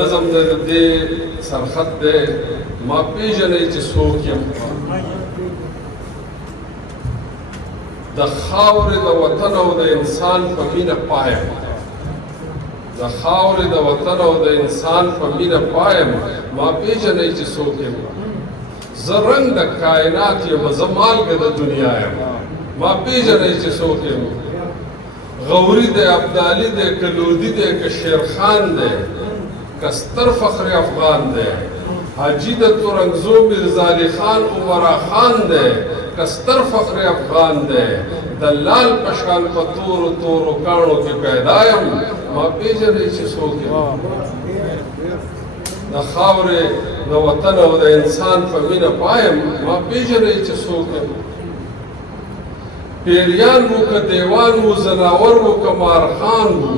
نظم د دې سرخط دی ما پیژنئ چې څوک یم د خاورې د وطن او د انسان په مینه پایم د خاورې د وطن او د انسان په مینه پایم ما پیژنئ چې څوک یم زه رنګ د کائنات یم زه مالګه د دنیا یم ما پیژنئ چې څوک یم غوری دی ابدالي دی که لودي دی که شیرخان دی که ستر فخر افغان دی حاجي د تورنګزو میرزالي خان عمرا خان دی که ستر فخر افغان دی د لال پشان په تورو تورو کاڼو کې پیدا یم ما پیژنئ چې څوک یم د خاورې د وطن او د انسان په مینه پایم ما پیژنئ چې څوک یم پیریان وو که دیوان وو زناور وو که مارخان وو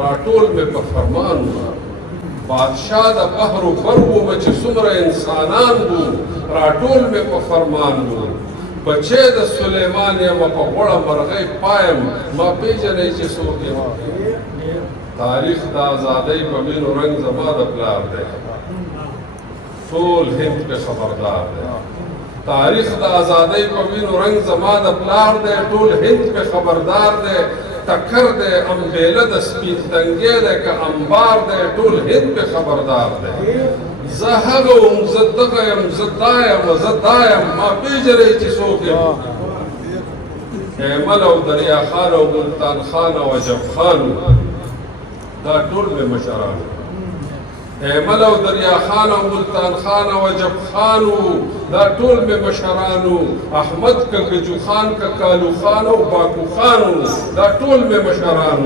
راټول مې په فرمان وو بادشاه د بحر و بر وو چې څومره انسانان وو راټول مې په فرمان وو بچی د سلیمان یم په غوړه مرغۍ پایم ما پیژنئ چې څوک یم تاریخ د ازادۍ په وینو رنګ زما د پلار دی ټول هند پې خبردار دی تاریخ د ازادۍ په وینو رنګ زما د پلار دی ټول هند پې خبردار دی ټکر دی امبیله د سپین تنګی دی که امبار دی ټول هند پې خبردار دی زه هغه وم زه دغه یم زه دا یم زه دا یم ما پیژنئ چې څوک یم ایمل او دریا خان او ملتان خان او عجب خان دا ټول مې مشران ایمل او دریا خان او ملتان خان او عجب خان دا ټول مې مشران احمد که گجو خان که کالو خان او باکو خان دا ټول مې مشران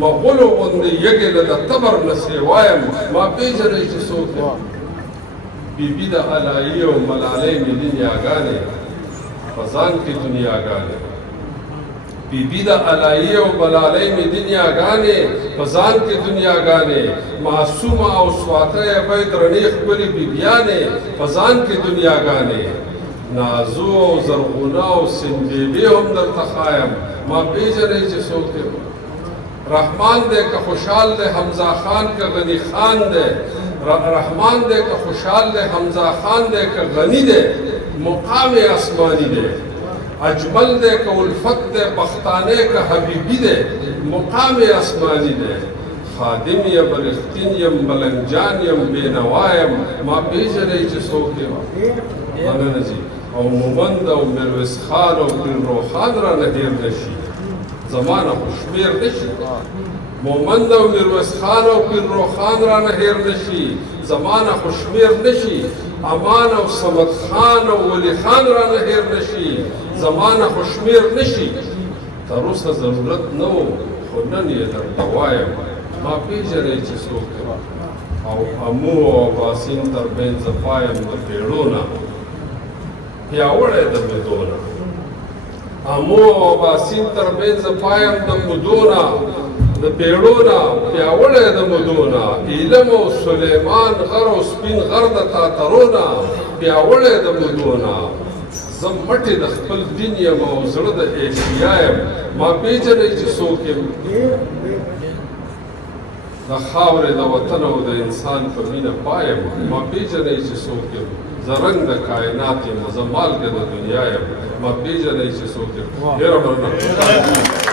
مغولو غوندې یږې له د تبر نه سیوایم ما پیژنئ چې څوک یم بیبي د علایي او ملالۍ ملي نیاګانې په ځان کې دنیاګانې بیبي د علایي او ملالۍ ملي نیاګانې په ځان کې دنیاګانې معصومه او سواته یې بی درنې ښکلې بیبیانې په ځان کې دنیاګانې نازو او زرغونه او سنجیبې هم درته ښایم ما پیژنئ چې څوک یم رحمان دی که خوشحال دی حمزه خان که غنی خان دی رحمان دی که خوشحال دی حمزه خان دی که غنی دی مقام آسمانی دی اجمل دی که الفت دی بختانه که حبیبی دی مقام آسمانی دی خادم یم رښتین یم ملنګجان یم بېنوایم ما پیژنئ چې څوک یم مننه جي او مومند او میرویس خان او پیر روښان رانه هېر نه شي زمانه خو شمېر نه شي مومند او میرویس خان او پیر روښان رانه هېر نه شي زمانه خو شمېر نه شي امان او صمد خان او ولی خان رانه هېر نه شي زمانه خو شمېر نه شي تر اوسه ضرورت نه و خو نن یې درته وایم ما پیژنئ چې څوک یم او امو او اباسین ترمنځ پایم د پیړو نه پیاوړی د مودو نه امو او اباسین ترمنځ پایم د مودو نه د پیړو نه پیاوړی د مودو نه ایلم او سلیمان غر او سپین غر د تاترو نه پیاوړی د مودو نه زه مټې د خپل دین یم او زړه د ایشیا یم ما پیژنئ چې څوک یم د خاورې د وطن او د انسان په مینه پایم ما پیژنئ چې څوک یم زه رنګ د کائنات یم زه مالګه د دنیا یم ما پیژنئ چې څوک یم ډېره مننه